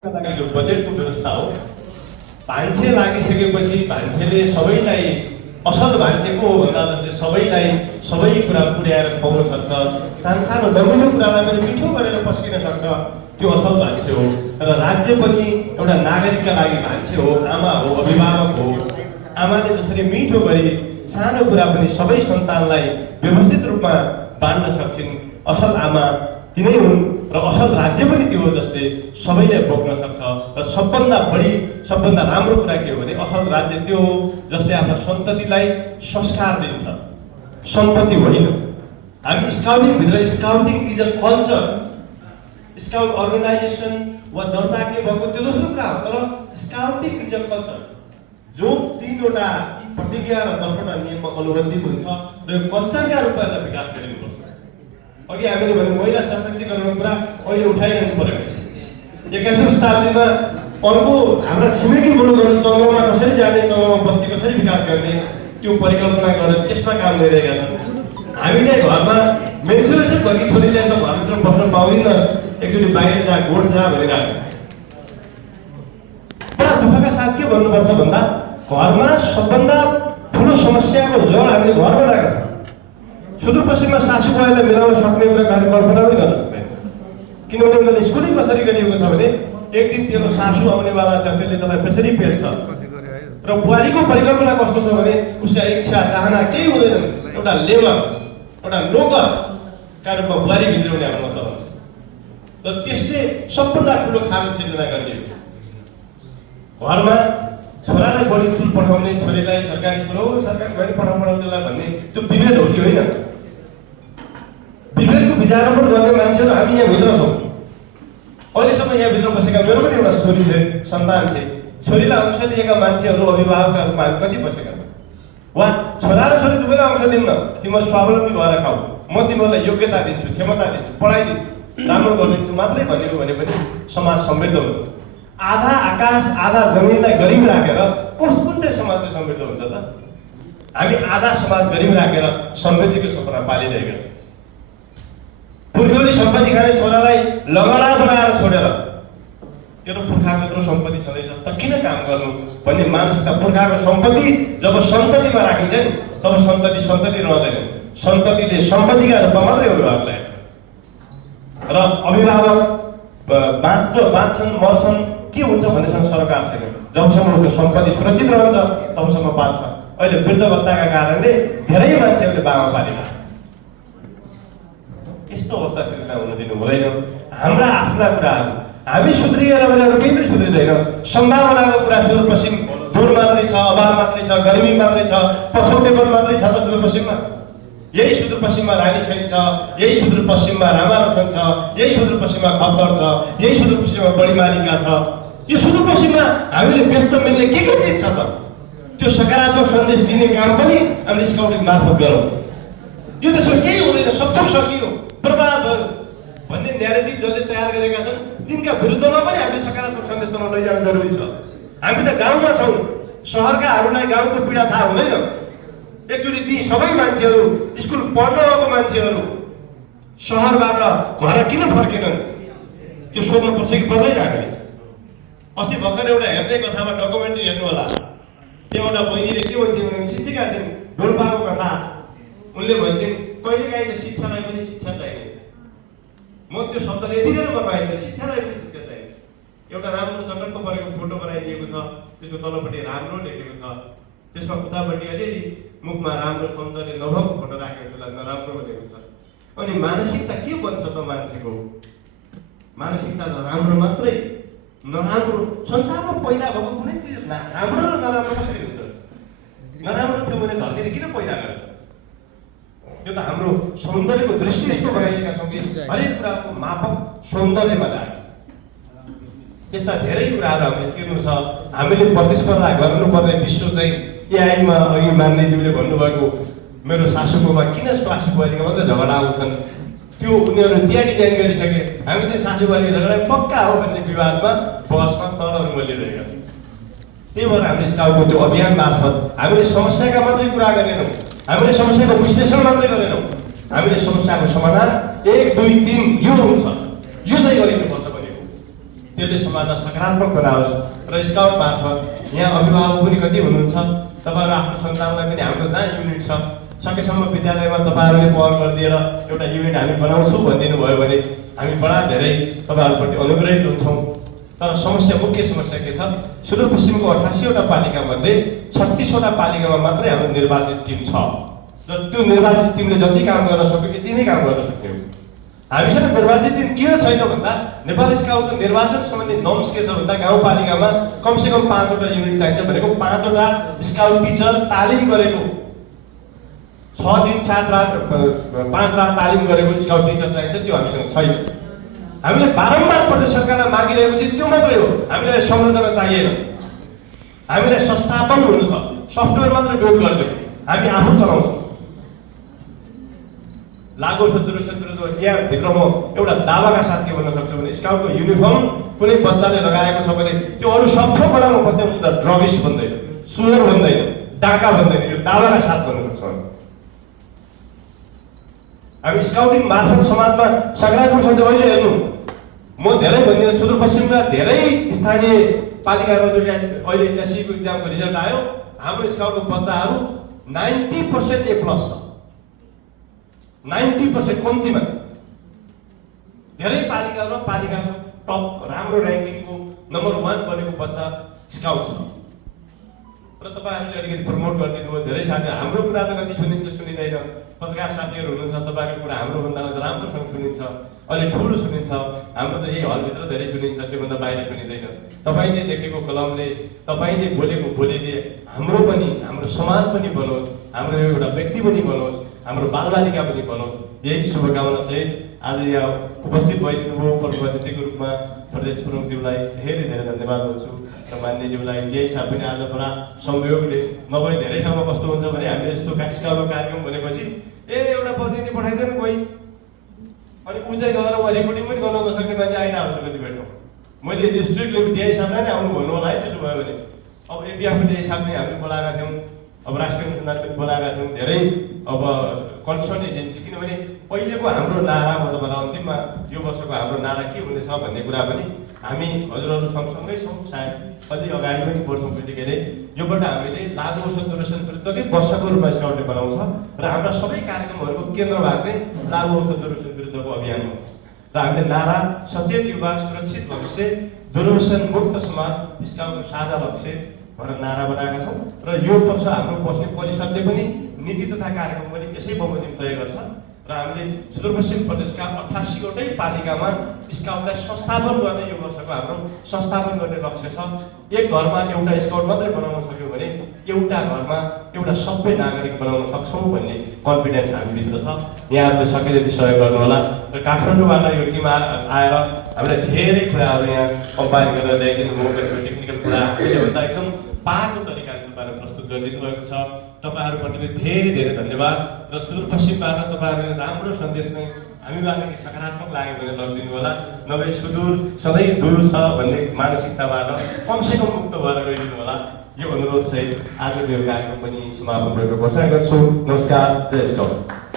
लागि जो बजेटको व्यवस्था हो, मान्छे लागिसकेपछि मान्छेले सबैलाई असल मान्छे को हो भन्दा जस्तै सबैलाई सबै कुरा पुर्याएर खुवाउन सक्छ, सानो नमिठो कुरालाई पनि मिठो गरेर पस्किन सक्छ, त्यो असल मान्छे हो। र राज्य पनि एउटा नागरिकका लागि मान्छे हो, आमा हो, अभिभावक हो। आमाले जसरी मिठो गरी सानो कुरा पनि सबै सन्तानलाई व्यवस्थित रूपमा बाँड्न सक्छिन्, असल आमा तिनै हुन्। र असल राज्य पनि त्यो हो जस्तै सबैले बोक्न सक्छ। र सबभन्दा बढी सबभन्दा राम्रो कुरा के हो भने असल राज्य त्यो हो जसले आफ्नो सन्ततिलाई संस्कार दिन्छ, सम्पत्ति होइन। हामी स्काउटिङभित्र scouting is a culture, scout organisation वा दर्ता के भएको त्यो दोस्रो कुरा हो, तर स्काउटिङ इज अ कल्चर जो 3वटा प्रतिज्ञा र 10वटा नियममा अनुबन्धित हुन्छ र यो कल्चरका रूपमा यसलाई विकास गरिनुपर्छ। अघि हामीले भने महिला सशक्तिकरणको कुरा अहिले उठाइरहनु परेको छ। 21औं शताब्दीमा अर्को हाम्रा छिमेकी मुलुकहरू चन्द्रमा कसरी जाने, चन्द्रमा बस्ती कसरी विकास गर्ने त्यो परिकल्पना गरेर त्यसमा काम गरिरहेका छन्। हामी चाहिँ घरमा मेन्सुरेसन भएकी छोरीलाई त घरभित्र बस्न पाउँदैन, एकचोटि बाहिर जा, गोठ जा भनिरहेको छ। पुरा दुःखका साथ के भन्नुपर्छ भन्दा घरमा सबभन्दा ठुलो समस्याको जड हामीले घर बनाएका छौँ। सुदूरपश्चिममा सासूबुवालाई मिलाउन सक्ने एउटा कल्पना पनि गर्न सक्दैन, किनभने उनीहरूले स्कुलिङ कसरी गरिएको छ भने एक दिन तेरो सासू आउनेवाला छ, त्यसले तपाईँ कसरी पेल्छ। र बुहारीको परिकल्पना कस्तो छ भने उसका इच्छा चाहना केही हुँदैन, एउटा लेबर एउटा नोकरका रूपमा बुहारी भित्राउने हाम्रो चलन छ। र त्यसले सबभन्दा ठुलो खाना सिर्जना गरिदियो। घरमा छोरालाई बोर्डिङ स्कुल पठाउने, छोरीलाई सरकारी स्कुल हो, सरकारी गरी पठाउनु त्यसलाई भन्ने त्यो विभेद हो कि होइन? विभेदको विचारोपण गर्ने मान्छेहरू हामी यहाँभित्र छौँ। अहिलेसम्म यहाँभित्र बसेका मेरो पनि एउटा छोरी छ, सन्तान छ। छोरीलाई अंश दिएका मान्छेहरू अभिभावकका रूपमा हामी कति बसेका छौँ? वा छोरा र छोरी दुवैलाई अंश दिन्न, तिमीहरू स्वावलम्बी भएर खाऊ, म तिमीहरूलाई योग्यता दिन्छु, क्षमता दिन्छु, पढाइदिन्छु, राम्रो गरिदिन्छु मात्रै भनेको भने पनि समाज समृद्ध हुन्छ। आधा आकाश आधा जमिनलाई गरिब राखेर कुन चाहिँ समाज चाहिँ समृद्ध हुन्छ त? हामी आधा समाज गरिब राखेर समृद्धिको सपना पालिरहेका छौँ। पुर्ख्यौली सम्पत्ति खाने छोरालाई लगडा बनाएर छोडेर तेरो पुर्खाको यत्रो सम्पत्ति छँदैछ त किन काम गर्नु भन्ने मानसिकता। पुर्खाको सम्पत्ति जब सन्ततिमा राखिन्छ नि तब सन्तति रहँदैन, सन्ततिले सम्पत्तिका रूपमा मात्रै अभिभावकलाई हेर्छ। र अभिभावक बाँच्छन् मर्छन् के हुन्छ भन्नेसँग सरकार छैन। जबसम्म उसको सम्पत्ति सुरक्षित रहन्छ तबसम्म बाँच्छ। अहिले वृद्ध भत्ताका कारणले धेरै मान्छेहरूले बामा पारेका छन्। यस्तो अवस्था सिर्जना हुन दिनु हुँदैन। हाम्रा आफ्ना कुराहरू हामी सुध्रिएर भने अरू केही पनि सुध्रिँदैन। सम्भावनाको कुरा सुदूरपश्चिम दूर मात्रै छ, अभाव मात्रै छ, गर्मी मात्रै छ, पछौटेपन मात्रै छ त सुदूरपश्चिममा। यही सुदूरपश्चिममा रानीखेत छ, यही सुदूरपश्चिममा रामारक्षण छ, यही सुदूरपश्चिममा खप्तर छ, यही सुदूरपश्चिममा बढीमालिका छ। यो सुदूरपश्चिममा हामीले व्यस्त मिल्ने के चिज छ त? त्यो सकारात्मक सन्देश दिने काम पनि हामीले स्काउटिङ मार्फत गरौँ। यो त्यसमा केही हुँदैन, सबै सकियो, बर्बाद भयो भन्ने न्यारेटिभ जसले तयार गरेका छन् तिनका विरुद्धमा पनि हामीले सकारात्मक सन्देश तर्फ लैजान जरुरी छ। हामी त गाउँमा छौँ, सहरकाहरूलाई गाउँको पीडा थाहा हुँदैन। एकचोटि ती सबै मान्छेहरू स्कुल पढ्न गएको मान्छेहरू सहरबाट घर किन फर्केनन् त्यो सोध्नु पर्छ कि पर्दैन हामीले? अस्ति भर्खर एउटा हेर्ने कथामा डकुमेन्ट्री हेर्नु होला, एउटा बहिनीले के भन्छन् भने शिक्षिका छिन्, डोल्पाको कथा। उनले भन्छन् कहिलेकाहीँ त शिक्षालाई पनि शिक्षा चाहिने। म त्यो शब्दले यति धेरै पाइनँ, शिक्षालाई पनि शिक्षा चाहिन्छ। एउटा राम्रो चटक्क परेको फोटो बनाइदिएको छ, त्यसको तलपट्टि राम्रो लेखेको छ, त्यसमा उतापट्टि अलिअलि मुखमा राम्रो सौन्दर्य नभएको फोटो राखेको त्यसलाई नराम्रो भनेको छ। अनि मानसिकता के बन्छ त मान्छेको? मानसिकता त राम्रो मात्रै, नराम्रो संसारमा पैदा भएको कुनै चिज राम्रो र नराम्रो कसरी हुन्छ? नराम्रो थियो भने धरतीले किन पैदा गरेछ? त्यो त हाम्रो सौन्दर्यको दृष्टि यस्तो बनाइएका छौँ कि हरेक कुराको मापक सौन्दर्यमा लागेको छ। त्यस्ता धेरै कुराहरू हामीले चिर्नु छ। हामीले प्रतिस्पर्धा गर्नुपर्ने विश्व चाहिँ एआईमा अघि मान्नेज्यूले भन्नुभएको मेरो सासूकोमा किन सासूबुहारीको मात्रै झगडा आउँछन्, त्यो उनीहरू त्यहाँ डिजाइन गरिसके। हामी चाहिँ सासूबुहारीको झगडा पक्का हो भन्ने विवादमा बहसमा तलहरू मोलिरहेका छौँ। त्यही भएर हामीले स्काउटको त्यो अभियान मार्फत हामीले समस्याका मात्रै कुरा गरेनौँ, हामीले समस्याको विश्लेषण मात्रै गरेनौँ, हामीले समस्याको समाधान 1 2 3 यो हुन्छ, यो चाहिँ गरिनुपर्छ भनेको। त्यसले समाजमा सकारात्मक बनाओस् र स्काउट मार्फत यहाँ अभिभावक पनि कति हुनुहुन्छ तपाईँहरू आफ्नो सन्तानलाई पनि हाम्रो जहाँ युनिट छ सकेसम्म विद्यालयमा तपाईँहरूले पहल गरिदिएर एउटा युनिट हामी बनाउँछौँ भनिदिनु भयो भने हामी बडा धेरै तपाईँहरूप्रति अनुग्रहित हुन्छौँ। तर समस्या मुख्य समस्या के छ, सुदूरपश्चिमको 88वटा पालिकामध्ये 36वटा पालिकामा मात्रै हाम्रो निर्वाचित टिम छ र त्यो निर्वाचित टिमले जति काम गर्न सक्यो त्यति नै काम गर्न सक्यो। हामीसँग निर्वाचित टिम किन छैन भन्दा नेपाल स्काउटको निर्वाचन सम्बन्धी नर्म्स के छ भन्दा गाउँपालिकामा कमसेकम 5वटा युनिट चाहिन्छ भनेको 5वटा स्काउट टिचर तालिम गरेको 6 दिन 7 रात 5 रात तालिम गरेको स्काउट टिचर चाहिन्छ, त्यो हामीसँग छैन। हामीले बारम्बार प्रदेश सरकारलाई मागिरहेको चाहिँ त्यो मात्रै हो, हामीलाई संरचना चाहिएन। हामीलाई संस्थापन हुनु छ, सफ्टवेयर मात्रै बिल्ड गरिदियो, हामी आफू चलाउँछौँ। लागु औषध विरुद्ध यहाँभित्र म एउटा दावाका साथ के भन्न सक्छु भने स्काउटको युनिफर्म कुनै बच्चाले लगाएको छ भने त्यो अरू सबको बेलामा पत्याउँछु त ड्रगिस्ट भन्दैन, सुअर भन्दैन, डाका भन्दैन, यो दावाका साथ भन्न सक्छौँ। हामी स्काउटिङ मार्फत समाजमा सकारात्मक सन्देश अहिले हेर्नु, म धेरै भनिदिनु सुदूरपश्चिमका धेरै स्थानीय पालिकामा जो अहिले एससीको इक्जामको रिजल्ट आयो, हाम्रो स्काउटको बच्चाहरू 90% A+ छ। 90% कम्तीमा धेरै पालिकामा पालिकाको टप राम्रो र्याङ्किङको नम्बर 1 बनेको बच्चा स्काउट छ। र तपाईँहरूले अलिकति प्रमोट गरिदिनु भयो, धेरै साथी हाम्रो कुरा त कति सुनिन्छ सुनिँदैन, पत्रकार साथीहरू हुनुहुन्छ तपाईँको कुरा हाम्रोभन्दा राम्रोसँग सुनिन्छ, अलि ठुलो सुनिन्छ, हाम्रो त यही हलभित्र धेरै सुनिन्छ, त्योभन्दा बाहिर सुनिँदैन। तपाईँले देखेको कलमले तपाईँले बोलेको बोलीले हाम्रो पनि हाम्रो समाज पनि बनोस्, हाम्रो एउटा व्यक्ति पनि बनोस्, हाम्रो बालबालिका पनि बनोस्, यही शुभकामना सहित आज यहाँ उपस्थित भइदिनु भयो प्रमुख अतिथिको रूपमा प्रदेश प्रमुखज्यूलाई धेरै धेरै धन्यवाद दिन्छु र मान्यज्यूलाई यही साथ पनि आज बडा संयोगले नभए धेरै ठाउँमा कस्तो हुन्छ भने हामीले यस्तो स्काउटको कार्यक्रम भनेपछि एउटा प्रतिनिधि पठाइदिनु कोही अनि ऊ चाहिँ गएर उहाँ रिपोर्टिङ पनि गर्न नसक्ने मान्छे आइरहेको छ कतिपय ठाउँ। मैले स्ट्रिक्टली डिआई साहबलाई नै आउनु भन्नु होला है, त्यसो भयो भने अब एपिएफको डिआई साहब नै हामीले बोलाएका थियौँ, अब राष्ट्रिय अनुसन्धान पनि बोलाएका थियौँ, धेरै अब कन्सर्न एजेन्सी, किनभने पहिलेको हाम्रो नारा म तपाईँलाई अन्तिममा यो वर्षको हाम्रो नारा के हुनेछ भन्ने कुरा पनि हामी हजुरहरू सँगसँगै छौँ, सायद अलि अगाडि पनि बढ्छौँ बित्तिकै योबाट हामीले लागु औषध दुर्व्यसन विरुद्धकै वर्षको रूपमा स्काउटले बनाउँछ र हाम्रा सबै कार्यक्रमहरूको केन्द्र भाग चाहिँ लागु औषध दुर्व्यसन विरुद्धको अभियान हो र हामीले नारा सचेत युवा सुरक्षित भविष्य दुर्व्यसन मुक्त समाज स्काउटको साझा लक्ष्य भनेर नारा बनाएका छौँ र यो वर्ष हाम्रो बस्ने परिषदले पनि नीति तथा कार्यक्रम पनि यसै बमोजिम तय गर्छ र हामीले सुदूरपश्चिम प्रदेशका 88वटै पालिकामा स्काउटलाई संस्थापन गर्ने यो वर्षको हाम्रो संस्थापन गर्ने लक्ष्य छ। एक घरमा एउटा स्काउट मात्रै बनाउन सक्यो भने एउटा घरमा एउटा सभ्य नागरिक बनाउन सक्छौँ भन्ने कन्फिडेन्स हामीभित्र छ। यहाँहरूले सके जति सहयोग गर्नुहोला र काठमाडौँबाट यो टिम आएर हामीलाई धेरै कुराहरू यहाँ कम्पाइल गरेर ल्याइदिनु भयो, टेक्निकल कुरा भन्दा एकदम पाको तरिकाले तपाईँहरूले प्रस्तुत गरिदिनु भएको छ। तपाईँहरूप्रति धेरै धेरै धन्यवाद र सुदूरपश्चिमबाट तपाईँहरूले राम्रो सन्देश चाहिँ हामीबाट सकारात्मक लाग्यो भने लगिदिनु होला, नभए सुदूर सधैँ दूर छ भन्ने मानसिकताबाट कमसेकम मुक्त भएर गइदिनु होला। यो अनुरोध सहित आजको यो कार्यक्रम पनि समापन भएको घोषणा गर्छु। नमस्कार, जय स्काउट।